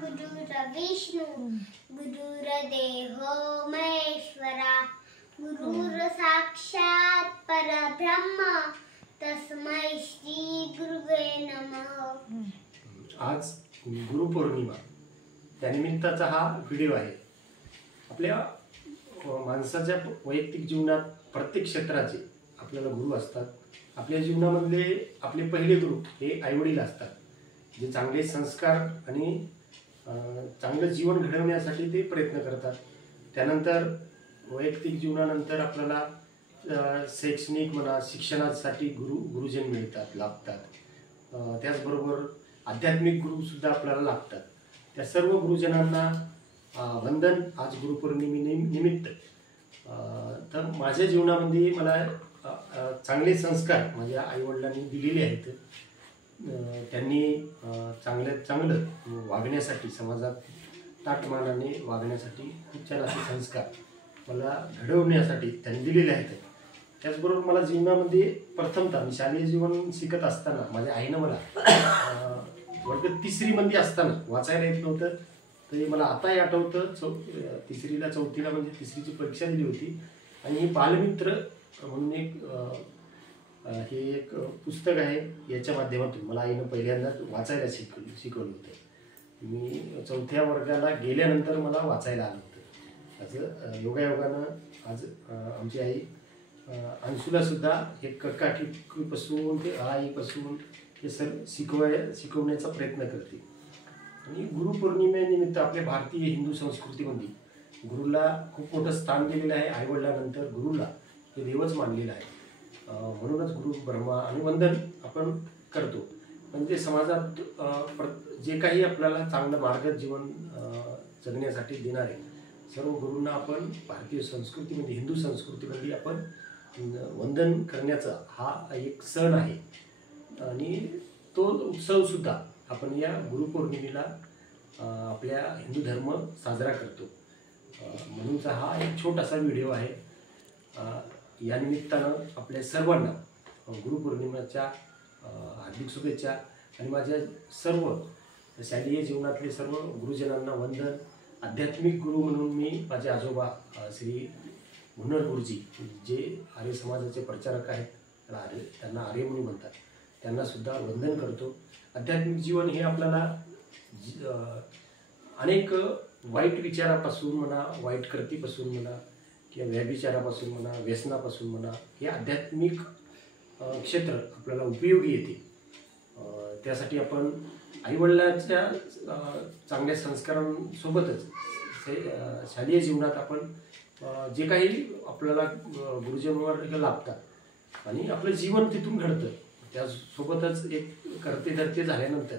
गुरुर्विष्णु गुरुर्देवो महेश्वरा गुरुर् साक्षात् परब्रह्म तस्मै श्री गुरुवे नमः। आज गुरुपौर्णिमा त्यानिमित्ताचा हा व्हिडिओ आहे। आपल्या माणसाच्या वैयक्तिक जीवनात प्रत्येक क्षेत्राचे आपल्याला गुरु असतात। आपल्या जीवनामधले आपले पहिले गुरु हे आईवडील असतात, जे चांगले संस्कार आणि चांगलं जीवन घडवण्यासाठी ते प्रयत्न करतात। त्यानंतर वैयक्तिक जीवनानंतर आपल्याला शैक्षणिक म्हणा शिक्षणासाठी गुरुजन मिळतात लाभतात। त्याचबरोबर आध्यात्मिक गुरु सुद्धा आपल्याला लागतात। त्या सर्व गुरुजनांना वंदन आज गुरुपौर्णिमेनिमित्त। तर माझ्या जीवनामध्ये मला चांगले संस्कार माझ्या आईवडिलांनी दिलेले आहेत। त्यांनी चांगल्यात चांगलं वागण्यासाठी, समाजात ताटमानाने वागण्यासाठी खूप छान असे संस्कार मला घडवण्यासाठी त्यांनी दिलेले आहेत। त्याचबरोबर मला जीवनामध्ये प्रथमतः मी शालेय जीवन शिकत असताना माझ्या आईनं मला वर्ग 3री मध्ये असताना वाचायला येत नव्हतं, तरी मला आताही आठवतं 3रीला 4थीला म्हणजे 3रीची परीक्षा दिली होती आणि हे बालमित्र म्हणून हे एक पुस्तक आहे। याच्या माध्यमातून मला आईनं पहिल्यांदा वाचायला शिकवलं होतं। मी 4थ्या वर्गाला गेल्यानंतर मला वाचायला आलं होतं। असं योगायोगानं आज आमची आई अंशुला सुद्धा हे ककाकीपासून ते आईपासून हे शिकवण्याचा प्रयत्न करते। आणि गुरुपौर्णिमेनिमित्त आपल्या भारतीय हिंदू संस्कृतीमध्ये गुरुला खूप मोठं स्थान दिलेलं आहे। आईवडिलांनंतर गुरुला हे देवच मानलेलं आहे। म्हणूनच गुरु ब्रह्मा आणि वंदन आपण करतो। म्हणजे समाजात जे काही आपल्याला चांगलं मार्ग जीवन जगण्यासाठी देणारे सर्व गुरूंना आपण भारतीय संस्कृतीमध्ये, हिंदू संस्कृतीमध्ये आपण वंदन करण्याचा हा एक सण आहे। आणि तो उत्सव सुद्धा आपण या गुरुपौर्णिमेला आपल्या हिंदू धर्म साजरा करतो। म्हणूनचा हा एक छोटासा व्हिडिओ आहे। या निमित्तानं आपल्या सर्वांना गुरुपौर्णिमेच्या हार्दिक शुभेच्छा। आणि माझ्या सर्व शालेय जीवनातले सर्व गुरुजनांना वंदन। आध्यात्मिक गुरु म्हणून मी माझे आजोबा श्री भुन्नर गुरुजी, जे आर्य समाजाचे प्रचारक आहेत, त्यांना आर्य मुनी म्हणतात, त्यांना सुद्धा वंदन करतो। आध्यात्मिक जीवन हे आपल्याला अनेक वाईट विचारापासून म्हणा, वाईट कृतीपासून म्हणा, किंवा व्यभिचारापासून म्हणा, व्यसनापासून म्हणा, हे आध्यात्मिक क्षेत्र आपल्याला उपयोगी येते। त्यासाठी आपण आईवडिलांच्या चांगल्या संस्कारांसोबतच शालेय जीवनात आपण जे काही आपल्याला गुरुजनवर लाभतात आणि आपलं जीवन तिथून घडतं, त्यासोबतच एक करते धरते झाल्यानंतर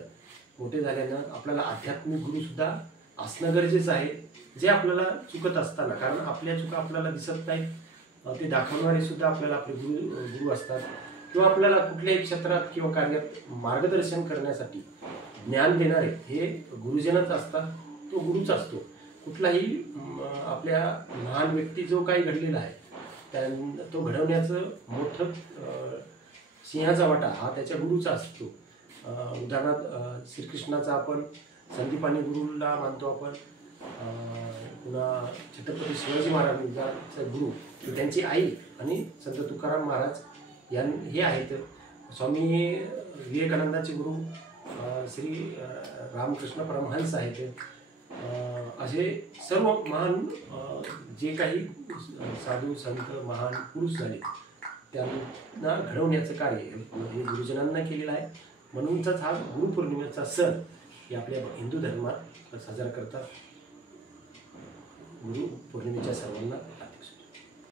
मोठे झाल्यानं आपल्याला आध्यात्मिक गुरुसुद्धा असणं गरजेचं आहे, जे आपल्याला चुकत असताना, कारण आपल्या चुका आपल्याला दिसत नाहीत, ते दाखवणारे सुद्धा आपल्याला आपले गुरु असतात। किंवा आपल्याला कुठल्याही क्षेत्रात किंवा कार्यात मार्गदर्शन करण्यासाठी ज्ञान देणारे हे गुरुजनच असतात, तो गुरुच असतो। कुठलाही आपल्या महान व्यक्ती जो काही घडलेला आहे तो घडवण्याचं मोठं सिंहाचा वाटा हा त्याच्या गुरुचा असतो। उदाहरणार्थ श्रीकृष्णाचा आपण संदीपानी गुरुला मानतो आपण, पुन्हा छत्रपती शिवाजी महाराजांचा गुरु त्यांची आई आणि संत तुकाराम महाराज हे आहेत। स्वामी विवेकानंदाचे गुरु श्री रामकृष्ण परमहंस आहेत। असे सर्व महान जे काही साधू संत महान पुरुष झाले त्यांना घडवण्याचं कार्य हे गुरुजनांना केलेलं आहे। म्हणूनच हा गुरुपौर्णिमेचा सण हे आपल्या हिंदू धर्मात साजरा करतात। गुरुपौर्णिमेच्या सर्वांना हार्दिक शुभेच्छा।